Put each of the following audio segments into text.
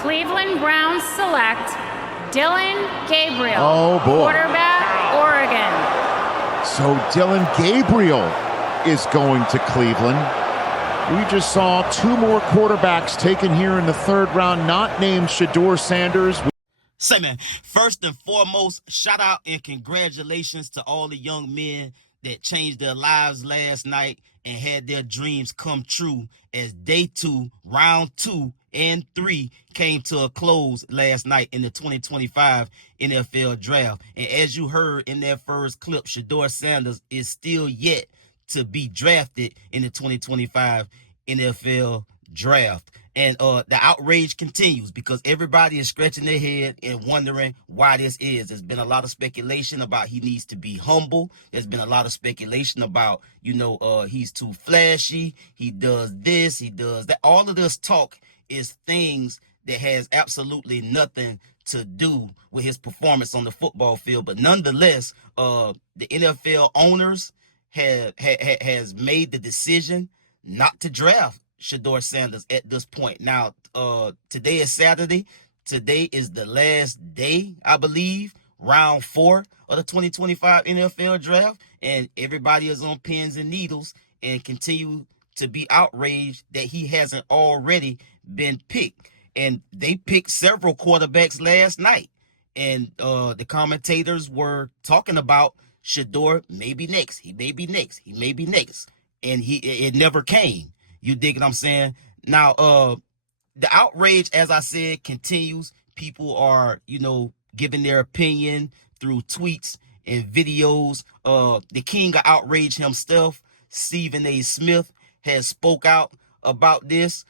Cleveland Browns select Dillon Gabriel, oh boy, quarterback, Oregon. So Dillon Gabriel is going to Cleveland. We just saw two more quarterbacks taken here in the third round, not named Shedeur Sanders. Say, man, first and foremost, shout out and congratulations to all the young men that changed their lives last night and had their dreams come true as day 2, round 2 and 3 came to a close last night in the 2025 NFL draft. And as you heard in that first clip, Shedeur Sanders is still yet to be drafted in the 2025 NFL draft. And the outrage continues because everybody is scratching their head and wondering why this is. There's been a lot of speculation about he needs to be humble. There's been a lot of speculation about, he's too flashy. He does this, he does that. All of this talk is things that has absolutely nothing to do with his performance on the football field. But nonetheless, the NFL owners has made the decision not to draft Shedeur Sanders at this point. Now, today is Saturday. Today is the last day, I believe, round 4 of the 2025 NFL draft. And everybody is on pins and needles and continue to be outraged that he hasn't already been picked. And they picked several quarterbacks last night. And the commentators were talking about Shedeur may be next. He may be next. He may be next. And it never came. You dig what I'm saying? Now, the outrage, as I said, continues. People are, giving their opinion through tweets and videos. The king of outrage himself, Stephen A. Smith, has spoke out about this.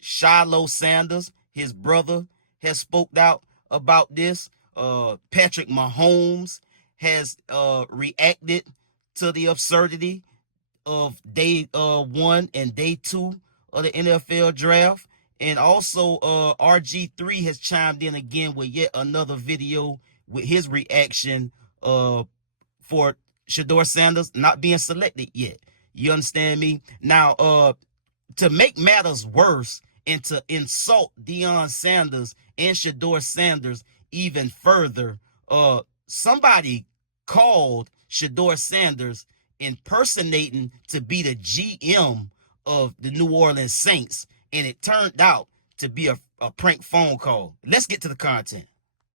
Shiloh Sanders, his brother, has spoke out about this. Pat.Mahomes has reacted to the absurdity of day 1 and day 2 of the NFL draft. And also RG3 has chimed in again with yet another video with his reaction for Shedeur Sanders not being selected yet. You understand me? Now, to make matters worse and to insult Deion Sanders and Shedeur Sanders even further, somebody called Shedeur Sanders impersonating to be the GM of the New Orleans Saints, and it turned out to be a prank phone call. Let's get to the content.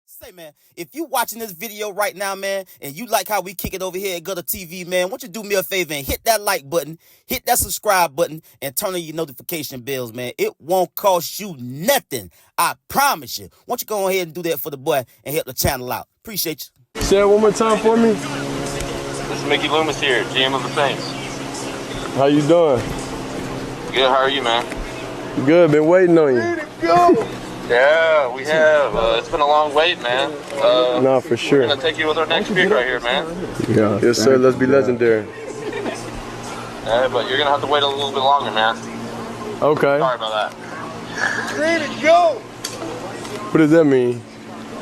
Say, man, if you watching this video right now, man, and you like how we kick it over here at GuddaTV, man, won't you do me a favor and hit that like button, hit that subscribe button, and turn on your notification bells, man. It won't cost you nothing. I promise you. Won't you go ahead and do that for the boy and help the channel out? Appreciate you. Say it one more time for me. This is Mickey Loomis here, GM of the Saints. How you doing? Good, how are you, man? Good, been waiting on you. Ready to go! Yeah, we have. It's been a long wait, man. No, for sure. We're going to take you with our next pick right here, man. Yeah. Yes, sir. Let's be legendary. But you're going to have to wait a little bit longer, man. Okay. Sorry about that. Ready to go! What does that mean?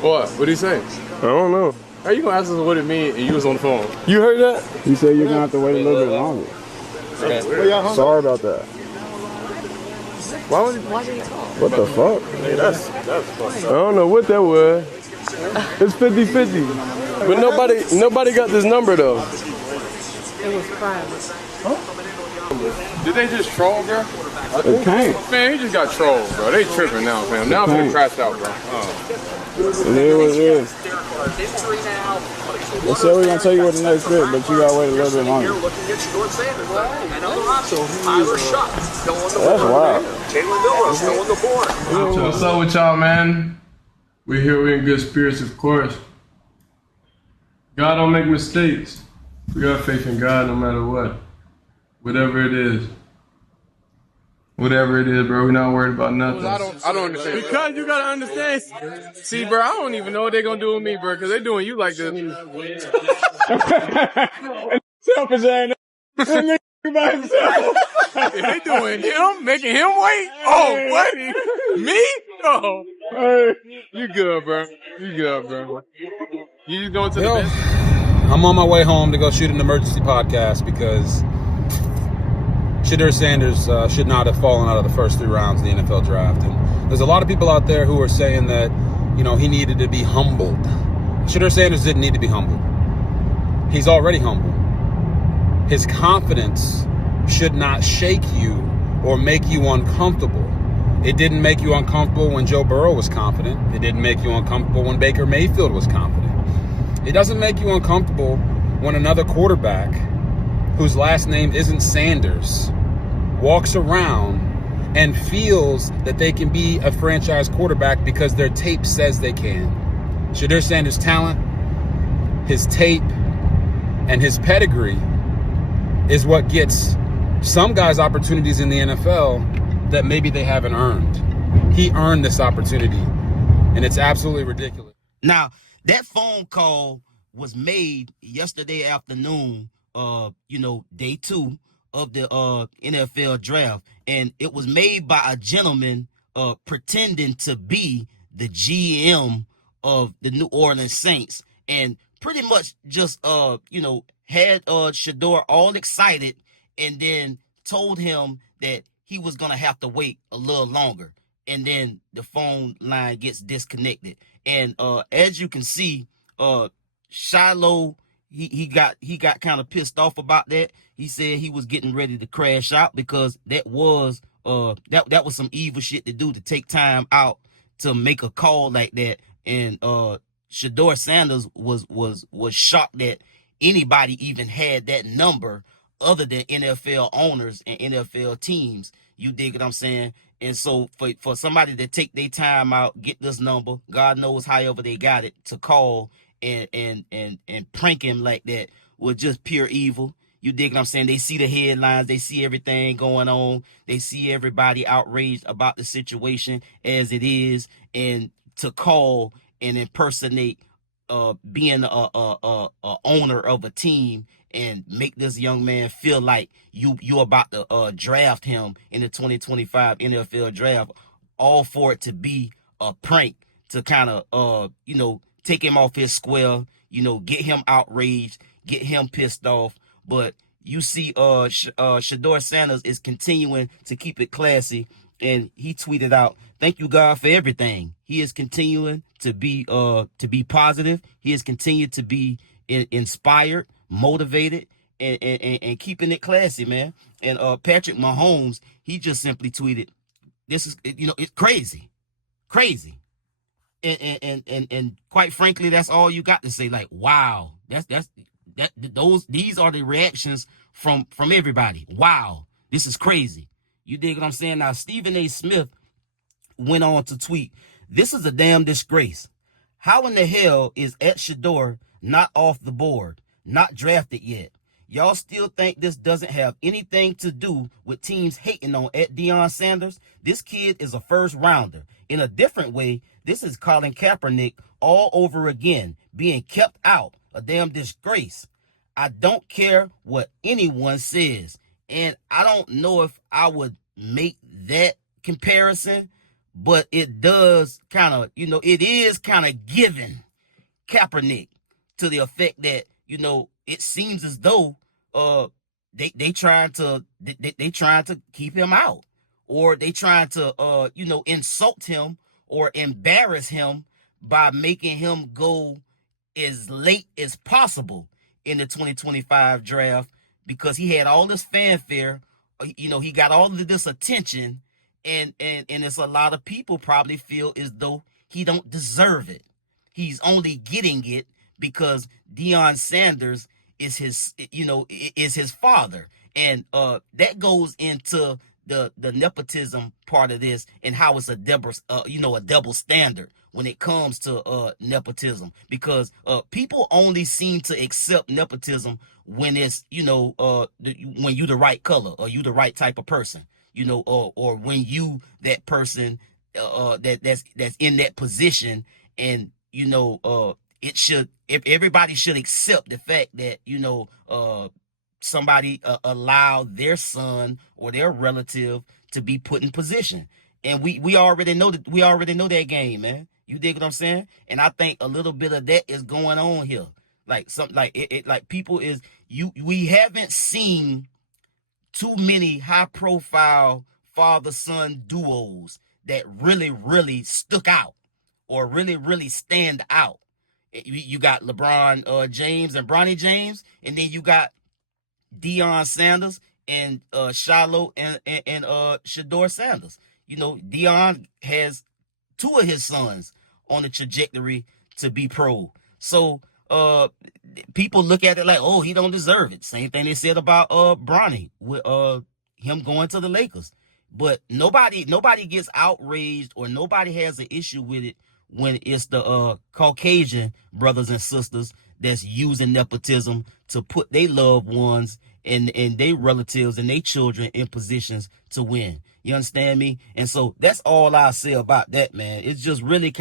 What? What did he say? I don't know. How you gonna ask us what it means and you was on the phone? You heard that? He said you're gonna have to wait a little bit longer. Okay. Sorry about that. Why did he talk? What the fuck? Hey, that's fucked I don't know what that was. It's 50-50. But nobody got this number though. It was private. Huh? Did they just troll, bro? It can't. Man, he just got trolled, bro. They tripping now, fam. Now I'm gonna crash out, bro. It is what it is. They said we're gonna tell you what the next pick, but you gotta wait a little bit longer. That's wild. What's up with y'all, man? We're here, we're in good spirits, of course. God don't make mistakes. We got faith in God no matter what. Whatever it is. Whatever it is, bro, we're not worried about nothing. I don't understand. Because you gotta understand. See, bro, I don't even know what they're gonna do with me, bro, because they're doing you like this. Selfish ass. By himself. They doing him, making him wait? Oh, buddy. Me? Oh. Hey. You good, bro. You good, bro. You just going to the best? I'm on my way home to go shoot an emergency podcast because Shedeur Sanders should not have fallen out of the first 3 rounds of the NFL draft. And There's a lot of people out there who are saying that, he needed to be humbled. Shedeur Sanders didn't need to be humbled. He's already humble. His confidence should not shake you or make you uncomfortable. It didn't make you uncomfortable when Joe Burrow was confident. It didn't make you uncomfortable when Baker Mayfield was confident. It doesn't make you uncomfortable when another quarterback whose last name isn't Sanders walks around and feels that they can be a franchise quarterback because their tape says they can. Shedeur Sanders' talent, his tape, and his pedigree is what gets some guys opportunities in the NFL that maybe they haven't earned. He earned this opportunity, and it's absolutely ridiculous. Now, that phone call was made yesterday afternoon, day 2 of the NFL draft, and it was made by a gentleman pretending to be the GM of the New Orleans Saints, and pretty much just had Shedeur all excited, and then told him that he was gonna have to wait a little longer, and then the phone line gets disconnected. And as you can see, Shiloh, he got kind of pissed off about that. He said he was getting ready to crash out because that was some evil shit to do, to take time out to make a call like that. And Shedeur Sanders was shocked that anybody even had that number other than NFL owners and NFL teams. You dig what I'm saying? And so for somebody to take their time out, get this number, God knows however they got it, to call and prank him like that was just pure evil. You dig what I'm saying? They see the headlines, they see everything going on, they see everybody outraged about the situation as it is, and to call and impersonate being a owner of a team and make this young man feel like you're about to draft him in the 2025 NFL draft, all for it to be a prank to kind of take him off his square, get him outraged, get him pissed off. But you see Shedeur Sanders is continuing to keep it classy, and he tweeted out, "Thank you, God, for everything." He is continuing to be positive. He is continued to be inspired, motivated, and keeping it classy, man. And Pat.Mahomes, he just simply tweeted, "This is it's crazy. And quite frankly, that's all you got to say. Like, wow, these are the reactions from everybody. Wow, this is crazy. You dig what I'm saying? Now, Stephen A. Smith went on to tweet, "This is a damn disgrace. How in the hell is Shedeur not off the board, not drafted yet? Y'all still think this doesn't have anything to do with teams hating on Deion Sanders? This kid is a first rounder. In a different way, this is Colin Kaepernick all over again, being kept out. A damn disgrace. I don't care what anyone says." And I don't know if I would make that comparison, but it does kind of, it is kind of giving Kaepernick, to the effect that, it seems as though they trying to keep him out, or they trying to insult him or embarrass him by making him go as late as possible in the 2025 draft, because he had all this fanfare, he got all of this attention, and it's a lot of people probably feel as though he don't deserve it. He's only getting it because Deion Sanders is his father, and that goes into the nepotism part of this, and how it's a double standard when it comes to nepotism, because people only seem to accept nepotism when it's when you the right color, or you the right type of person, or when you that person that's in that position, and everybody should accept the fact that somebody allowed their son or their relative to be put in position. And we already know that game, man. You dig what I'm saying? And I think a little bit of that is going on here. Like something like we haven't seen too many high profile father-son duos that really, really stuck out or really, really stand out. You got LeBron James and Bronny James, and then you got Deion Sanders and Shiloh and Shedeur Sanders. You know, Deion has two of his sons on the trajectory to be pro. So people look at it like, oh, he don't deserve it. Same thing they said about Bronny with him going to the Lakers. But nobody gets outraged or nobody has an issue with it when it's the Caucasian brothers and sisters that's using nepotism to put their loved ones and their relatives and their children in positions to win. You understand me? And so that's all I say about that, man. It's just really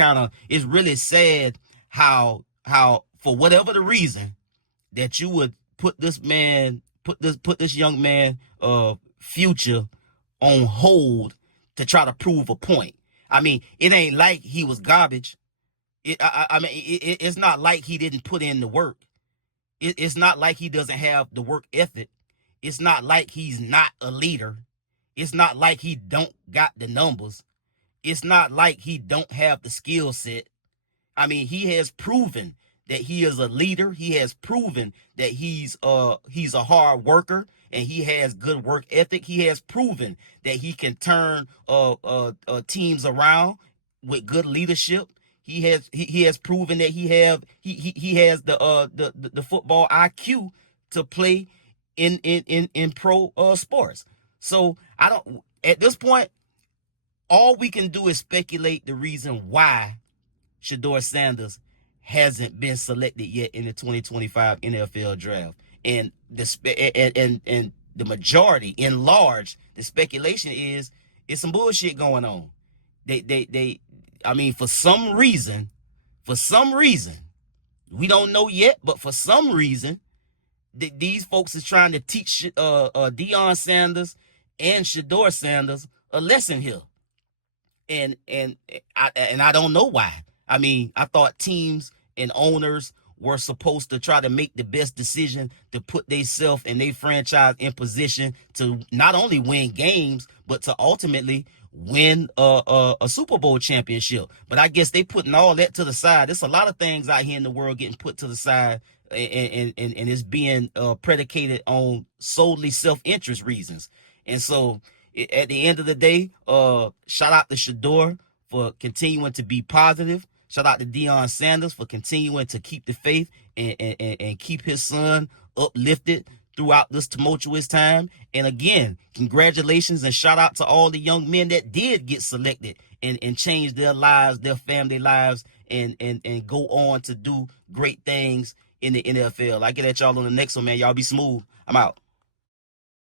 it's really sad how for whatever the reason that you would put this young man future on hold to try to prove a point. I mean, it ain't like he was garbage. It's not like he didn't put in the work. It's not like he doesn't have the work ethic. It's not like he's not a leader. It's not like he don't got the numbers. It's not like he don't have the skill set. I mean, he has proven that he is a leader. He has proven that he's a hard worker and he has good work ethic. He has proven that he can turn teams around with good leadership. He has proven that he has the football IQ to play in pro sports. So at this point, all we can do is speculate the reason why Shedeur Sanders hasn't been selected yet in the 2025 NFL draft. And the majority, in large, the speculation is it's some bullshit going on. I mean, for some reason, we don't know yet, but for some reason, these folks is trying to teach Deion Sanders and Shedeur Sanders a lesson here. And I don't know why. I mean, I thought teams and owners were supposed to try to make the best decision to put themselves and their franchise in position to not only win games, but to ultimately win a Super Bowl championship. But I guess they putting all that to the side. There's a lot of things out here in the world getting put to the side, and it's being predicated on solely self-interest reasons. And so at the end of the day, shout out to Shedeur for continuing to be positive. Shout out to Deion Sanders for continuing to keep the faith and keep his son uplifted throughout this tumultuous time. And again, congratulations and shout out to all the young men that did get selected and change their lives, their family lives, and go on to do great things in the NFL. I get at y'all on the next one, man. Y'all be smooth. I'm out.